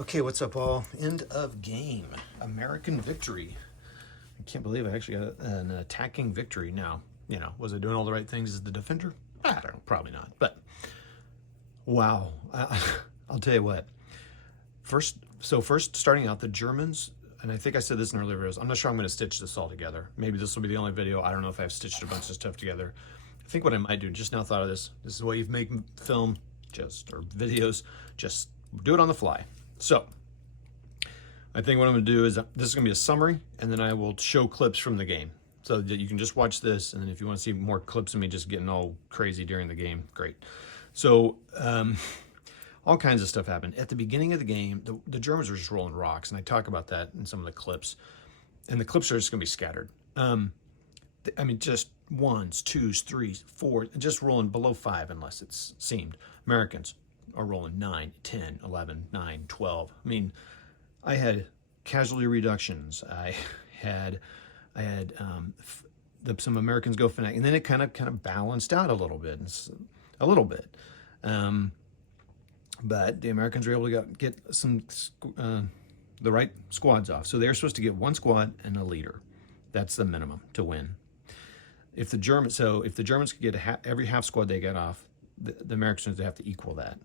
Okay, what's up, all? End of game. American victory. I can't believe I actually got an attacking victory now. Was I doing all the right things as the defender? I don't know, probably not. But wow, I'll tell you what. First starting out, the Germans, and I think I said this in earlier videos, I'm not sure I'm going to stitch this all together. Maybe this will be the only video. I don't know if I've stitched a bunch of stuff together. I think what I might do, just now thought of this is the way you make film, or videos, just do it on the fly. So I think what I'm going to do is this is going to be a summary, and then I will show clips from the game so that you can just watch this. And then if you want to see more clips of me just getting all crazy during the game, great. So all kinds of stuff happened. At the beginning of the game, the Germans were just rolling rocks, and I talk about that in some of the clips. And the clips are just going to be scattered. I mean, just ones, twos, threes, four, just rolling below 5 unless it's seamed. Americans are rolling 9, 10, 11, 9, 12. I mean, I had casualty reductions. I had some Americans go fanatic, and then it kind of balanced out a little bit, but the Americans were able to get some the right squads off. So they're supposed to get one squad and a leader. That's the minimum to win. If the Germans could get every half squad they get off, the Americans would have to equal that.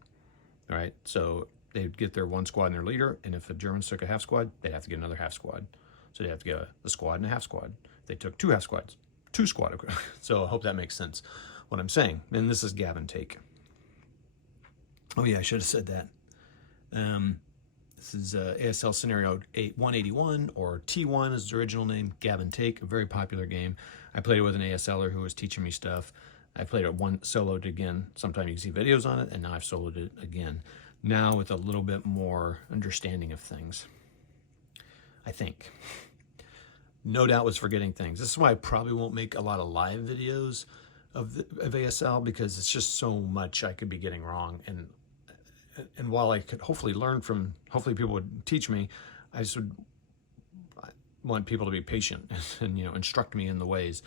All right, so they'd get their one squad and their leader, and if the Germans took a half squad, they'd have to get another half squad. So they'd have to get a squad and a half squad. If they took 2 half squads, 2 squad. So I hope that makes sense what I'm saying. And this is Gavin take. Oh yeah, I should have said that. This is ASL scenario 181, or T1 is the original name. Gavin take, a very popular game. I played it with an ASLer who was teaching me stuff. I played it soloed again. Sometimes you can see videos on it, and now I've soloed it again. Now with a little bit more understanding of things, I think. No doubt was forgetting things. This is why I probably won't make a lot of live videos of ASL, because it's just so much I could be getting wrong. And while I could hopefully learn from, hopefully people would teach me, I want people to be patient and instruct me in the ways.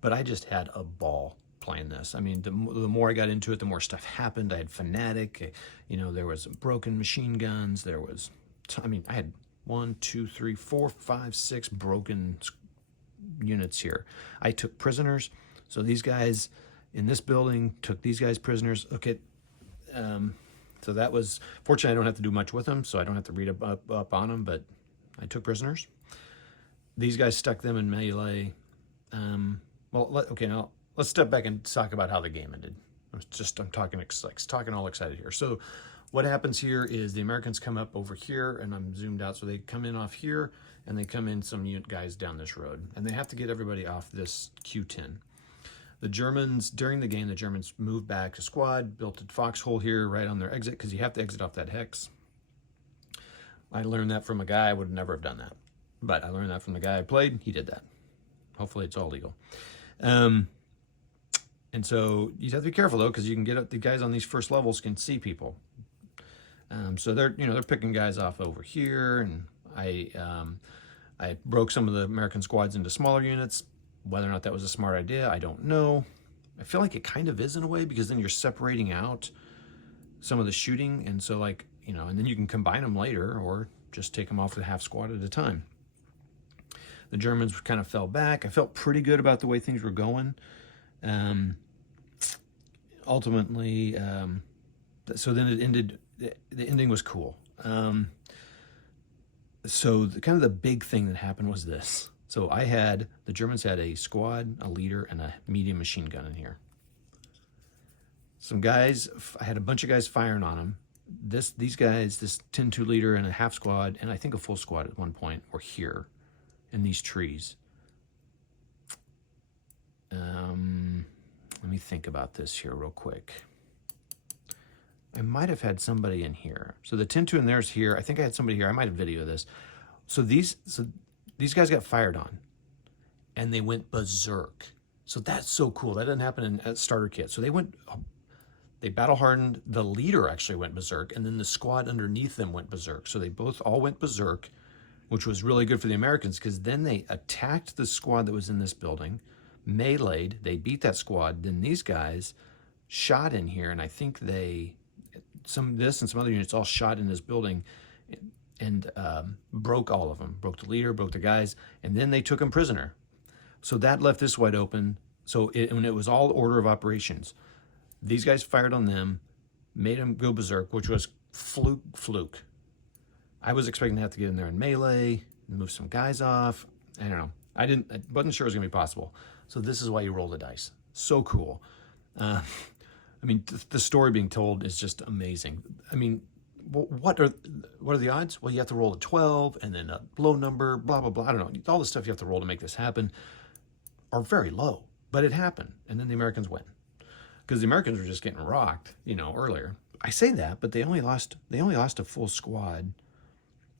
But I just had a ball playing this. I mean, the more I got into it, the more stuff happened. I had fanatic, there was broken machine guns. There was, I had 1, 2, 3, 4, 5, 6 broken units here. I took prisoners. So these guys in this building took these guys prisoners. Okay. So that was, fortunately I don't have to do much with them, so I don't have to read up on them, but I took prisoners. These guys stuck them in melee. Okay, now let's step back and talk about how the game ended. I'm talking all excited here. So what happens here is the Americans come up over here, and I'm zoomed out, so they come in off here, and they come in some unit guys down this road, and they have to get everybody off this Q10. The Germans, during the game, moved back to squad, built a foxhole here right on their exit, because you have to exit off that hex. I learned that from a guy. I would never have done that, but I learned that from the guy I played. He did that. Hopefully it's all legal. And so you have to be careful, though, because you can get up, the guys on these first levels can see people. So they're picking guys off over here, and I broke some of the American squads into smaller units. Whether or not that was a smart idea, I don't know. I feel like it kind of is in a way, because then you're separating out some of the shooting, and so and then you can combine them later, or just take them off the half squad at a time. The Germans kind of fell back. I felt pretty good about the way things were going. Ultimately, so then it ended. The ending was cool. So the big thing that happened was this. So the Germans had a squad, a leader, and a medium machine gun in here. Some guys, I had a bunch of guys firing on them. These guys, this 10-2 leader and a half squad, and I think a full squad at one point, were here in these trees. Let me think about this here real quick. I might have had somebody in here. So the 10-2 in there's here. I think I had somebody here. I might have videoed this. So these guys got fired on, and they went berserk. So that's so cool. That didn't happen in starter kit. So they battle hardened. The leader actually went berserk, and then the squad underneath them went berserk. So they all went berserk, which was really good for the Americans, because then they attacked the squad that was in this building, meleeed, they beat that squad. Then these guys shot in here, and I think this and some other units all shot in this building, and broke all of them, broke the leader, broke the guys, and then they took him prisoner. So that left this wide open. So when it was all order of operations, these guys fired on them, made them go berserk, which was fluke. I was expecting to have to get in there and melee, move some guys off. I don't know. I wasn't sure it was gonna be possible. So this is why you roll the dice. So cool. I mean, the story being told is just amazing. I mean, what are the odds? Well, you have to roll a 12 and then a low number, blah, blah, blah. I don't know. All the stuff you have to roll to make this happen are very low, but it happened. And then the Americans win because the Americans were just getting rocked, earlier. I say that, but they only lost a full squad,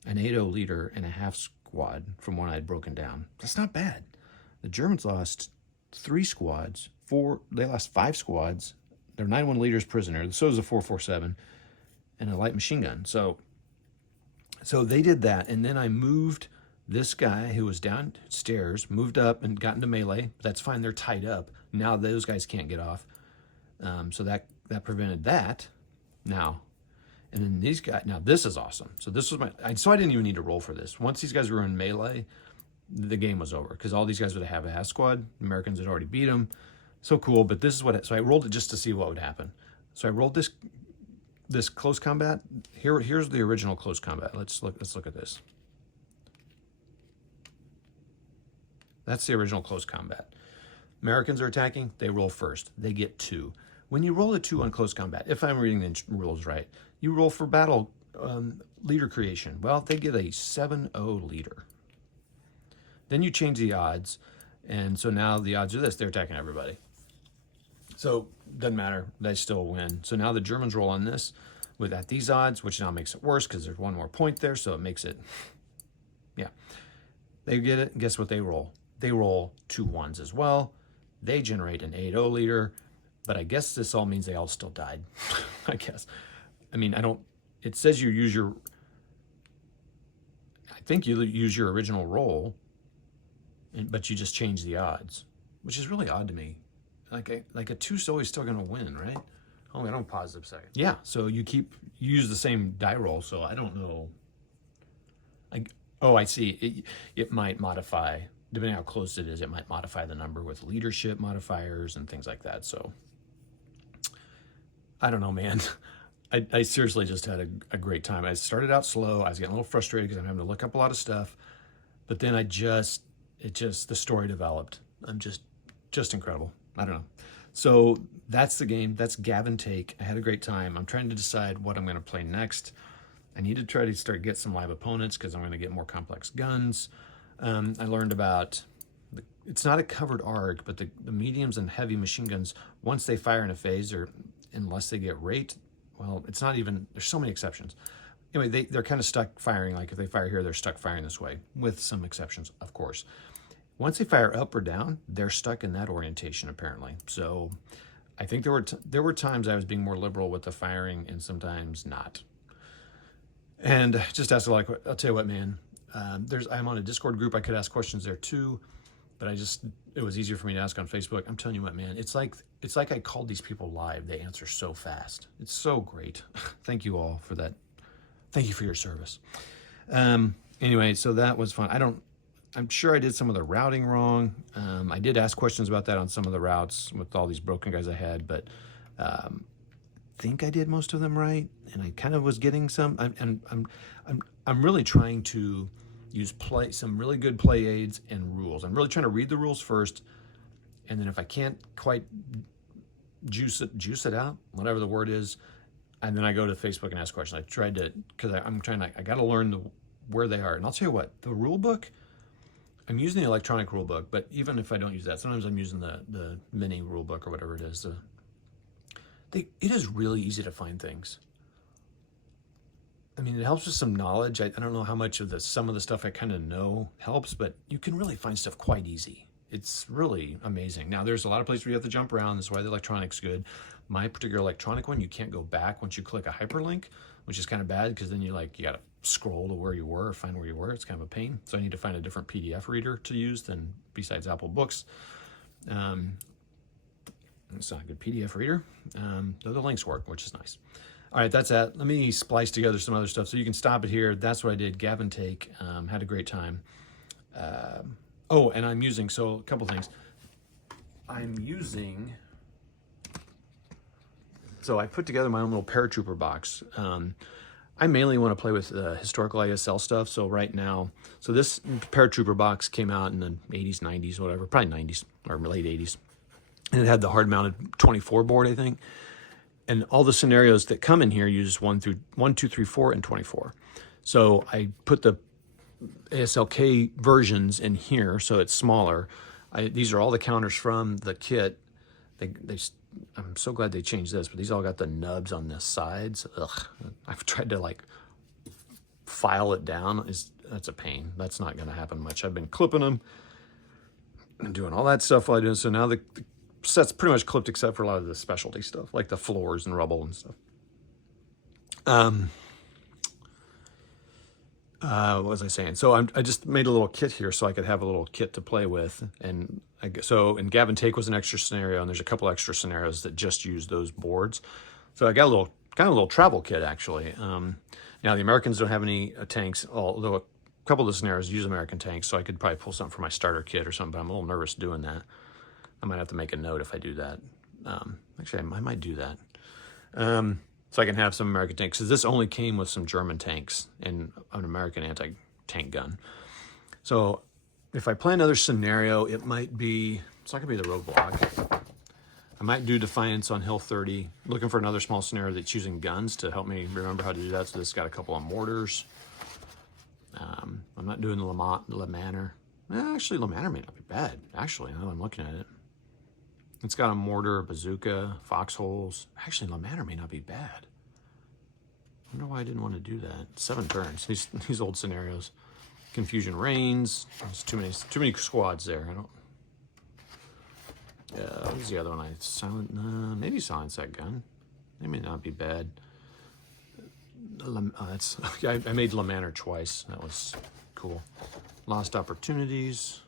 an 8-0 leader and a half squad from one I'd broken down. That's not bad. The Germans lost 3 squads, they lost 5 squads. Their 9-1 leader's prisoner. So is a 447 and a light machine gun. So they did that, and then I moved this guy who was downstairs, moved up and got into melee. That's fine, they're tied up. Now those guys can't get off. So that prevented that. Now, and then these guys, now this is awesome. So this was so I didn't even need to roll for this. Once these guys were in melee, the game was over because all these guys would have a half squad. The Americans had already beat them. So cool, but this is so I rolled it just to see what would happen. So I rolled this close combat. Here's the original close combat. Let's look at this. That's the original close combat. Americans are attacking, they roll first. They get 2. When you roll a 2 on close combat, if I'm reading the rules right, you roll for battle leader creation. Well, they get a 7-0 leader. Then you change the odds, and so now the odds are this: they're attacking everybody. So doesn't matter, they still win. So now the Germans roll on this at these odds, which now makes it worse because there's one more point there, so it makes it, yeah. They get it, and guess what they roll? They roll 2 1s as well. They generate an 8-0 leader, but I guess this all means they all still died, I guess. I mean, it says you use I think you use your original roll, but you just change the odds, which is really odd to me. Like a 2's always still gonna win, right? Oh, I don't pause a second. Yeah, so you use the same die roll, so I don't know. I see. It might modify, depending how close it is, it might modify the number with leadership modifiers and things like that. So I don't know, man. I seriously just had a great time. I started out slow. I was getting a little frustrated because I'm having to look up a lot of stuff, but then the story developed. I'm just incredible. I don't know. So that's the game. That's Gavin Take. I had a great time. I'm trying to decide what I'm going to play next. I need to try to get some live opponents because I'm going to get more complex guns. I learned about, it's not a covered ARG, but the mediums and heavy machine guns, once they fire in a phase, or unless they get rate, well, it's not even, there's so many exceptions. Anyway, they're kind of stuck firing. Like if they fire here, they're stuck firing this way, with some exceptions, of course. Once they fire up or down, they're stuck in that orientation, apparently. So I think there were times I was being more liberal with the firing and sometimes not. And just ask I'll tell you what, man, I'm on a Discord group. I could ask questions there too, but it was easier for me to ask on Facebook. I'm telling you what, man, it's like I called these people live. They answer so fast. It's so great. Thank you all for that. Thank you for your service. Anyway, so that was fun. I'm sure I did some of the routing wrong. I did ask questions about that on some of the routes with all these broken guys I had, but think I did most of them right, and I kind of was getting some. I'm really trying to use some really good play aids and rules. I'm really trying to read the rules first, and then if I can't quite juice it out, whatever the word is, and then I go to Facebook and ask questions. I tried to, because I got to learn where they are. And I'll tell you what, the rule book, I'm using the electronic rule book, but even if I don't use that, sometimes I'm using the mini rule book or whatever it is. It is really easy to find things. I mean, it helps with some knowledge. I don't know how much of some of the stuff I kind of know helps, but you can really find stuff quite easy. It's really amazing. Now, there's a lot of places where you have to jump around. That's why the electronic's good. My particular electronic one, you can't go back once you click a hyperlink, which is kind of bad because then you got to scroll to where you were or find where you were. It's kind of a pain. So I need to find a different PDF reader to use than besides Apple Books. It's not a good PDF reader, though the links work, which is nice. All right, that's that. Let me splice together some other stuff so you can stop it here. That's what I did. Gavin take. Had a great time. Oh, and I'm using, so a couple things. I'm using, so I put together my own little paratrooper box. I mainly want to play with historical ASL stuff. So right now, so this paratrooper box came out in the 80s, 90s, whatever, probably 90s or late 80s. And it had the hard mounted 24 board, I think. And all the scenarios that come in here use 1, 2, 3, 4, and 24. So I put the ASLK versions in here so it's smaller. These are all the counters from the kit. I'm so glad they changed this, but these all got the nubs on the sides. Ugh, I've tried to like file it down. That's a pain. That's not going to happen much. I've been clipping them and doing all that stuff while I do. So now the set's pretty much clipped except for a lot of the specialty stuff, like the floors and rubble and stuff. What was I saying? So I just made a little kit here so I could have a little kit to play with. And and Gavin Take was an extra scenario, and there's a couple extra scenarios that just use those boards. So I got a little, kind of a little travel kit actually. Now the Americans don't have any tanks, although a couple of the scenarios use American tanks, so I could probably pull something for my starter kit or something, but I'm a little nervous doing that. I might have to make a note if I do that. Actually, I might do that. So I can have some American tanks, because this only came with some German tanks and an American anti-tank gun. So if I play another scenario, it might be, it's not going to be the roadblock. I might do Defiance on Hill 30, looking for another small scenario that's using guns to help me remember how to do that. So this got a couple of mortars. I'm not doing the Le Manor. Actually, Le Manor may not be bad, actually, now that I'm looking at it. It's got a mortar, a bazooka, foxholes. Actually, Le Manor may not be bad. I wonder why I didn't want to do that. 7 turns. These old scenarios. Confusion reigns. There's too many squads there. I don't. What was the other one? Maybe silence that gun. They may not be bad. I made Le Manor twice. That was cool. Lost opportunities.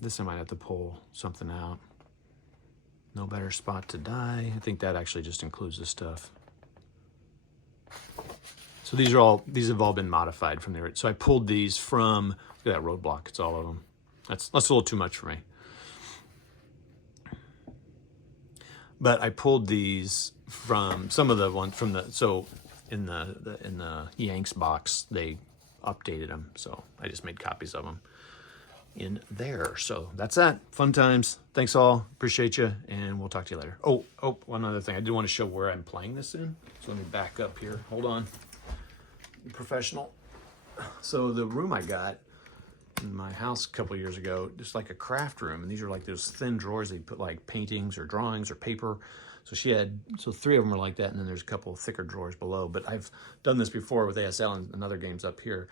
This I might have to pull something out. No better spot to die. I think that actually just includes this stuff. So these have all been modified from the. So I pulled these from. Look at that roadblock. It's all of them. That's a little too much for me. But I pulled these from some of the ones from the. So in the Yanks box they updated them. So I just made copies of them in there. So that's that. Fun times. Thanks all. Appreciate you, and we'll talk to you later. Oh, one other thing. I do want to show where I'm playing this in. So let me back up here. Hold on. Professional. So the room I got in my house a couple years ago, just like a craft room, and these are like those thin drawers they put like paintings or drawings or paper. So 3 of them are like that, and then there's a couple of thicker drawers below. But I've done this before with ASL and other games up here.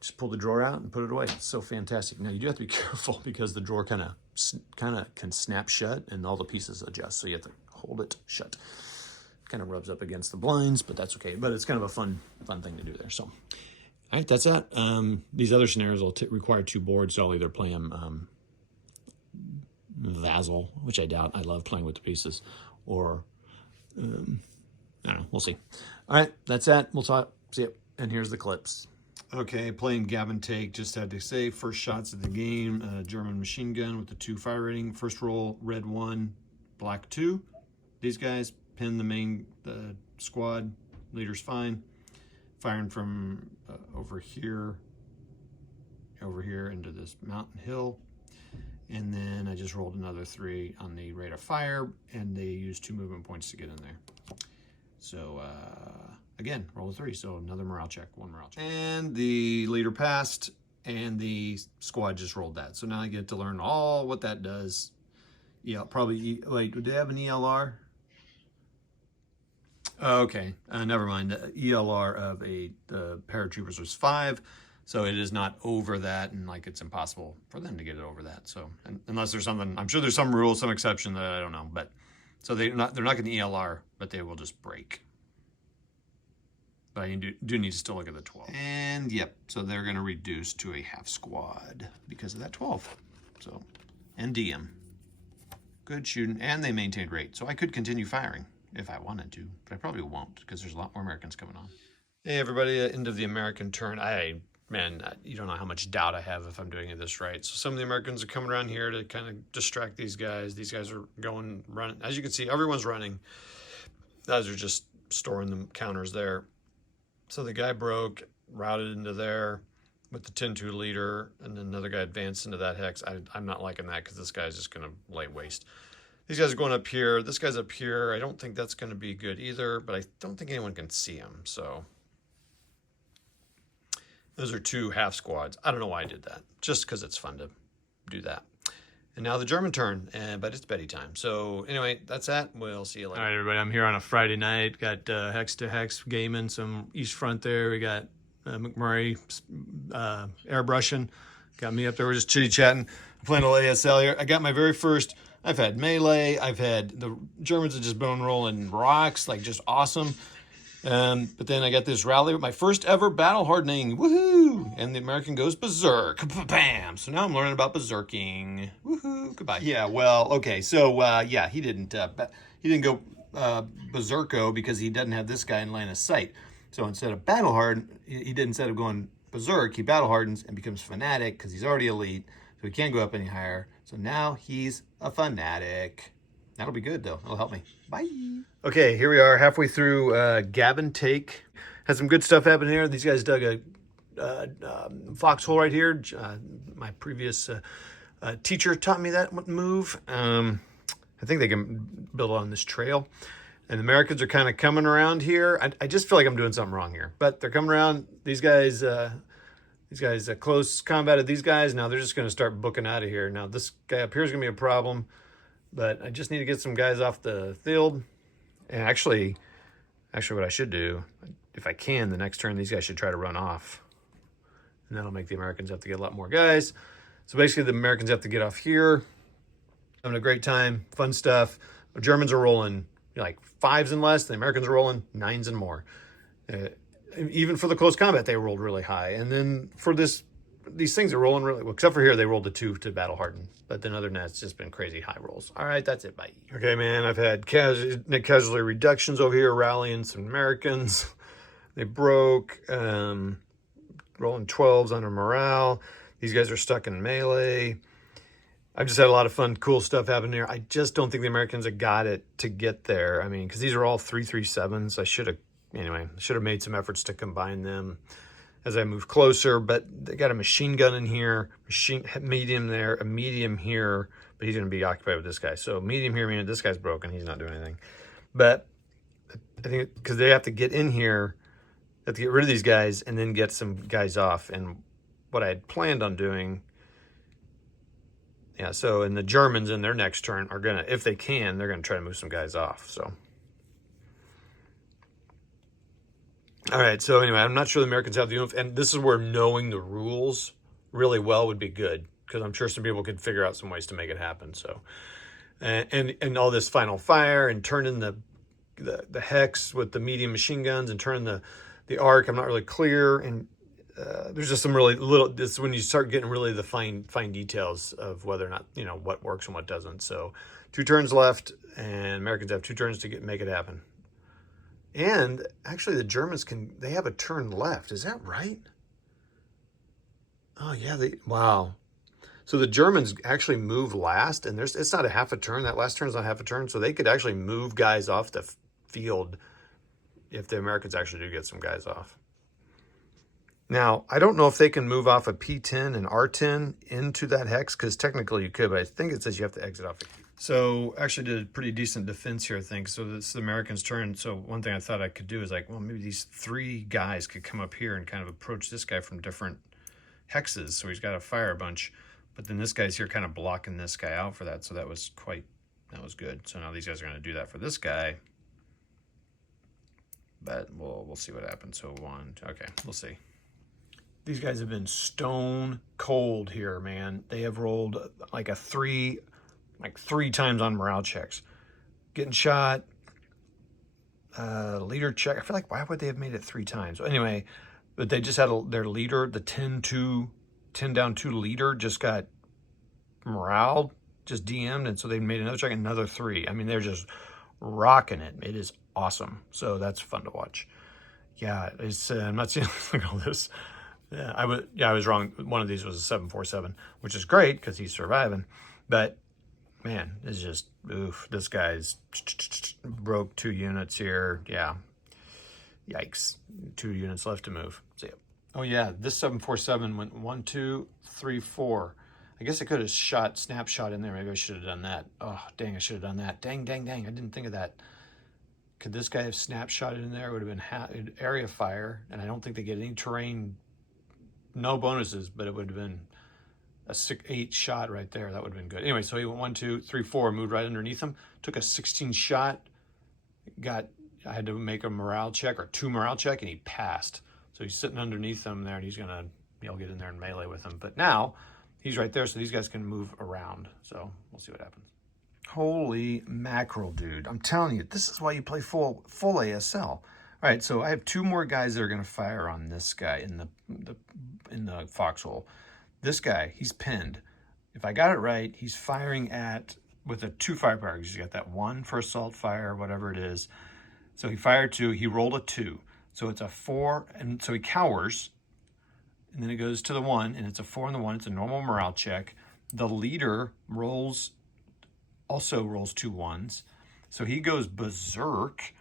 Just pull the drawer out and put it away. It's so fantastic. Now you do have to be careful because the drawer kind of can snap shut and all the pieces adjust. So you have to hold it shut. Kind of rubs up against the blinds, but that's okay. But it's kind of a fun thing to do there. So, all right, that's that. These other scenarios will require 2 boards. So I'll either play them Vassal, which I doubt. I love playing with the pieces, or I don't know. We'll see. All right, that's that. We'll talk. See you. And here's the clips. Okay, playing Gavin Take, just had to say, first shots of the game, German machine gun with the 2 fire rating. First roll, red 1, black 2. These guys pin the squad, leader's fine. Firing from over here into this mountain hill. And then I just rolled another 3 on the rate of fire, and they used 2 movement points to get in there. So, again, roll a 3, so another morale check, 1 morale check. And the leader passed, and the squad just rolled that. So now I get to learn all what that does. Yeah, probably, wait, do they have an ELR? Okay, never mind. The ELR of the paratroopers was 5, so it is not over that, and like it's impossible for them to get it over that. So unless there's something, I'm sure there's some rule, some exception that I don't know, but so they're not going to ELR, but they will just break. But I do need to still look at the 12. And yep, so they're going to reduce to a half squad because of that 12. So, and DM. Good shooting, and they maintained rate, so I could continue firing. if I wanted to, but I probably won't because there's a lot more Americans coming on. Hey everybody, end of the American turn. Man, you don't know how much doubt I have if I'm doing this right. So some of the Americans are coming around here to kind of distract these guys. These guys are running. As you can see, everyone's running. Those are just storing the counters there. So the guy broke, routed into there with the 10-2 leader, and then another guy advanced into that hex. I'm not liking that because this guy's just going to lay waste. These guys are going up here. This guy's up here. I don't think that's going to be good either, but I don't think anyone can see him, so... Those are 2 half squads. I don't know why I did that. Just because it's fun to do that. And now the German turn, but it's Betty time. So anyway, that's that. We'll see you later. All right, everybody. I'm here on a Friday night. Got hex to hex gaming, some east front there. We got McMurray airbrushing. Got me up there. We're just chitty chatting. I'm playing a little ASL here. I got my very first. I've had melee. I've had the Germans have just been rolling rocks, like just awesome. But then I got this rally, my first ever battle hardening, woohoo! And the American goes berserk, bam! So now I'm learning about berserking, woohoo! Goodbye. Yeah, well, okay, so yeah, he didn't go berserko because he doesn't have this guy in line of sight. So instead of battle harden, instead of going berserk, he battle hardens and becomes fanatic because he's already elite, so he can't go up any higher. So now he's a fanatic. That'll be good though. It'll help me. Bye. Okay, here we are halfway through Gavin take. Has some good stuff happening here. These guys dug a foxhole right here. My previous teacher taught me that move. I think they can build on this trail. And the Americans are kind of coming around here. I just feel like I'm doing something wrong here. But they're coming around. These guys close combat of these guys. Now they're just going to start booking out of here. Now this guy up here is going to be a problem. But I just need to get some guys off the field. And actually what I should do, if I can, the next turn, these guys should try to run off. And that'll make the Americans have to get a lot more guys. So basically the Americans have to get off here. Having a great time, fun stuff. The Germans are rolling like 5s and less. The Americans are rolling 9s and more. Even for the close combat, they rolled really high. And then for these things are rolling really well, except for here, they rolled a 2 to battle harden. But then other than that, it's just been crazy high rolls. All right, that's it. Bye. Okay, man, I've had casualty reductions over here, rallying some Americans. They broke, rolling 12s under morale. These guys are stuck in melee. I've just had a lot of fun, cool stuff happening here. I just don't think the Americans have got it to get there. I mean, because these are all 3-3-7s. I should have made some efforts to combine them as I move closer, but they got a machine gun in here, medium there, a medium here, but he's going to be occupied with this guy. So medium here, meaning this guy's broken. He's not doing anything. But I think because they have to get in here, they have to get rid of these guys and then get some guys off. And what I had planned on doing, yeah, so and the Germans in their next turn are going to, if they can, they're going to try to move some guys off. So. All right, so anyway, I'm not sure the Americans have the uniform, and this is where knowing the rules really well would be good, because I'm sure some people could figure out some ways to make it happen. So, and all this final fire and turning the hex with the medium machine guns and turning the arc, I'm not really clear, and there's just some really little. This is when you start getting really the fine details of whether or not what works and what doesn't. So, 2 turns left, and Americans have 2 turns to make it happen. And actually the Germans they have a turn left. Is that right? Oh yeah, wow. So the Germans actually move last, and it's not a half a turn. That last turn is not half a turn. So they could actually move guys off the field if the Americans actually do get some guys off. Now, I don't know if they can move off a P10 and R10 into that hex, because technically you could, but I think it says you have to exit off the key. So actually did a pretty decent defense here, I think. So this is the Americans' turn. So one thing I thought I could do is like, well, maybe these 3 guys could come up here and kind of approach this guy from different hexes. So he's got to fire a bunch. But then this guy's here kind of blocking this guy out for that. So that was good. So now these guys are going to do that for this guy. But we'll see what happens. So okay, we'll see. These guys have been stone cold here, man. They have rolled like 3 times on morale checks. Getting shot, leader check. I feel like, why would they have made it 3 times? Anyway, but they just had their leader, the 10 down 2 leader just got morale, just DM'd, and so they made another check, another 3. I mean, they're just rocking it. It is awesome. So that's fun to watch. Yeah, it's I'm not seeing look at all this. Yeah, I was wrong. One of these was a 747, which is great because he's surviving. But man, it's just oof. This guy's broke 2 units here. Yeah, yikes. 2 units left to move. See ya. Oh yeah, this 747 went 1, 2, 3, 4. I guess I could have shot snapshot in there. Maybe I should have done that. Oh dang, I should have done that. Dang, dang, dang. I didn't think of that. Could this guy have snapshotted in there? It would have been area fire, and I don't think they get any terrain, no bonuses, but it would have been a 8 shot right there. That would have been good. Anyway, so he went 1, 2, 3, 4, moved right underneath him, took a 16 shot, I had to make a morale check or 2 morale check, and he passed. So he's sitting underneath them there, and he's gonna get in there and melee with him. But now he's right there, so these guys can move around. So we'll see what happens. Holy mackerel, dude. I'm telling you, this is why you play full ASL. All right, so I have 2 more guys that are going to fire on this guy in the foxhole. This guy, he's pinned. If I got it right, he's firing with a 2 firepower. He's got that 1 for assault fire, whatever it is. So he fired 2, he rolled a 2. So it's a 4, and so he cowers, and then it goes to the 1, and it's a 4 and the 1. It's a normal morale check. The leader also rolls 2 1s. So he goes berserk,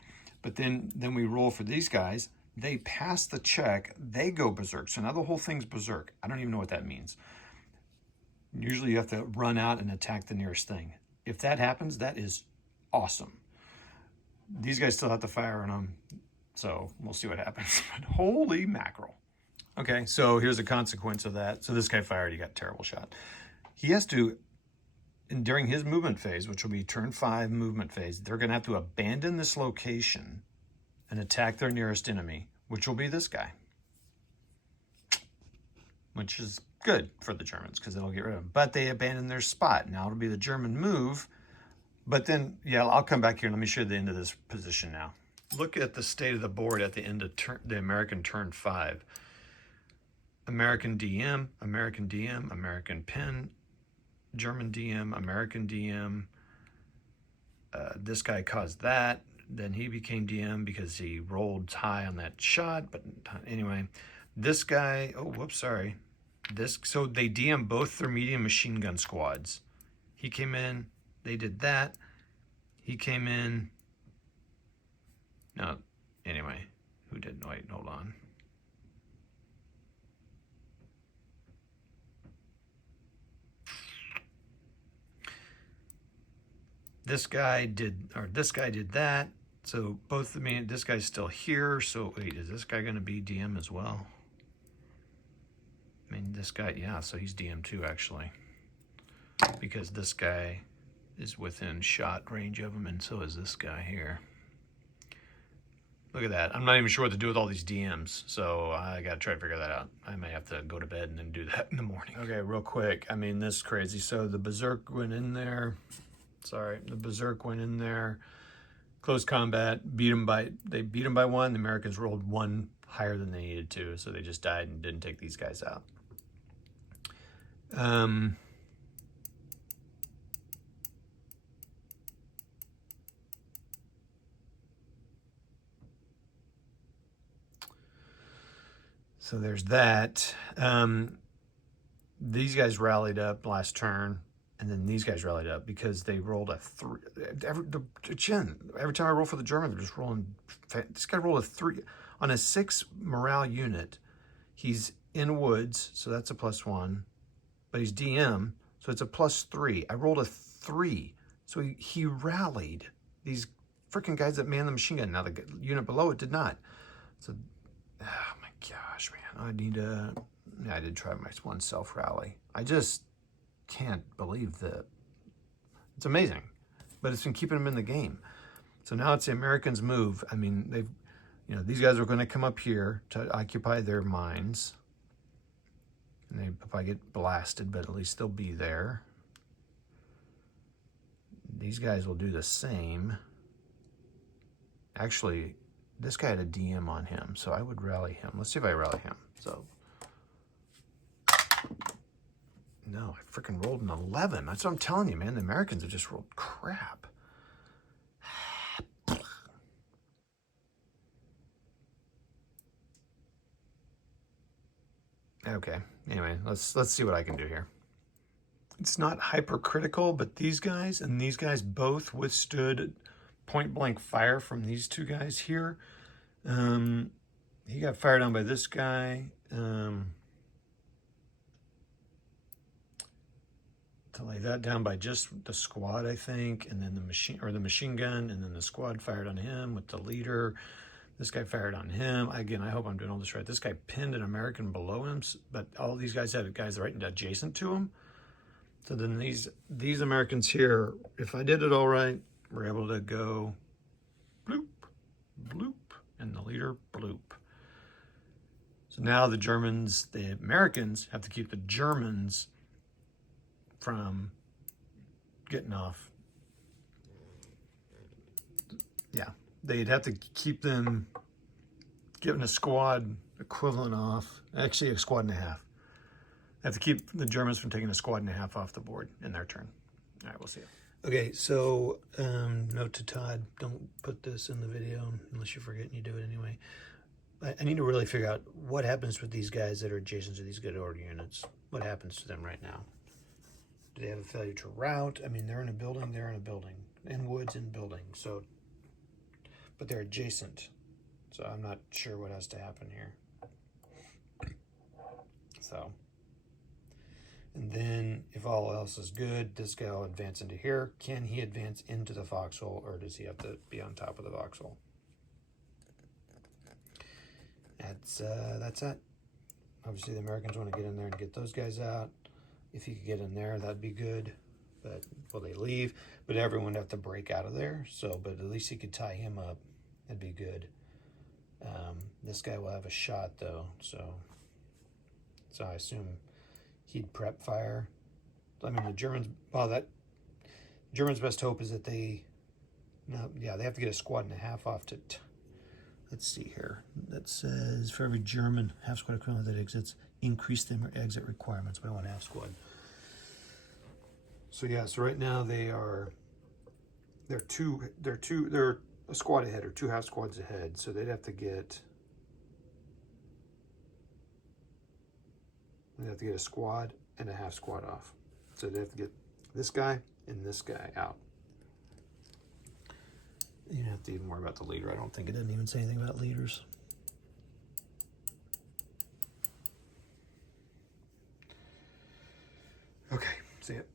but then we roll for these guys. They pass the check, they go berserk. So now the whole thing's berserk. I don't even know what that means. Usually you have to run out and attack the nearest thing. If that happens, that is awesome. These guys still have to fire on them, so we'll see what happens. But holy mackerel. Okay, so here's a consequence of that. So this guy fired, he got a terrible shot. He has to, and during his movement phase, which will be turn 5 movement phase, they're going to have to abandon this location and attack their nearest enemy, which will be this guy. Which is good for the Germans because it'll get rid of them. But they abandon their spot. Now it'll be the German move. But then, yeah, I'll come back here and let me show you the end of this position now. Look at the state of the board at the end of the American turn 5. American DM, American DM, American pin, German DM, American DM. This guy caused that. Then he became DM because he rolled high on that shot. But anyway, this guy, oh, whoops, sorry. So they DM both their medium machine gun squads. He came in, they did that. He came in. No, anyway, who did? Wait, hold on. This guy did that. So both this guy's still here. So wait, is this guy going to be DM as well? I mean, this guy, yeah, so he's DM too, actually. Because this guy is within shot range of him, and so is this guy here. Look at that. I'm not even sure what to do with all these DMs, so I got to try to figure that out. I may have to go to bed and then do that in the morning. Okay, real quick. I mean, this is crazy. So the Berserk went in there. Sorry, the Berserk went in there. Close combat. They beat him by 1. The Americans rolled 1 higher than they needed to, so they just died and didn't take these guys out. So there's that. These guys rallied up last turn, and then these guys rallied up because they rolled a 3. Every time I roll for the German, they're just rolling. This guy rolled a 3 on a 6 morale unit. He's in woods, so that's a +1. But he's DM, so it's a +3. I rolled a 3, so he rallied these freaking guys that man the machine gun. Now the unit below it did not. So, oh my gosh, man, I did try my 1 self rally. I just can't believe that. It's amazing, but it's been keeping them in the game. So now it's the Americans' move. I mean, these guys are going to come up here to occupy their mines. And they probably get blasted, but at least they'll be there. These guys will do the same. Actually, this guy had a DM on him, so I would rally him. Let's see if I rally him. So, no, I freaking rolled an 11. That's what I'm telling you, man. The Americans have just rolled crap. Okay, anyway, let's see what I can do here. It's not hypercritical, but these guys and these guys both withstood point blank fire from these two guys here. He got fired on by this guy. To lay that down by just the squad, I think, and then the machine gun, and then the squad fired on him with the leader. This guy fired on him. Again, I hope I'm doing all this right. This guy pinned an American below him, but all these guys had guys right adjacent to him. So then these Americans here, if I did it all right, were able to go bloop, bloop, and the leader bloop. So now the Americans have to keep the Germans from getting off. Yeah, they'd have to keep them getting a squad equivalent off, actually a squad and a half. They have to keep the Germans from taking a squad and a half off the board in their turn. All right, we'll see. Okay, so note to Todd, don't put this in the video unless you forget and you do it anyway. I need to really figure out what happens with these guys that are adjacent to these good order units. What happens to them right now? Do they have a failure to route? I mean, they're in a building, in woods, in buildings, so, but they're adjacent. So I'm not sure what has to happen here. So, and then if all else is good, this guy will advance into here. Can he advance into the foxhole, or does he have to be on top of the foxhole? That's it. Obviously, the Americans want to get in there and get those guys out. If he could get in there, that'd be good. But will they leave? But everyone would have to break out of there. So, but at least he could tie him up. That'd be good. This guy will have a shot though, so I assume he'd prep fire. I mean, the Germans. Well, that Germans' best hope is that they have to get a squad and a half off to. Let's see here. That says for every German half squad equivalent that exits, increase their exit requirements. We don't want half squad. So yeah, so right now they're a squad ahead or two half squads ahead. So they'd have to get a squad and a half squad off. So they have to get this guy and this guy out. You don't have to even worry about the leader. I don't think it didn't even say anything about leaders. Okay, see it.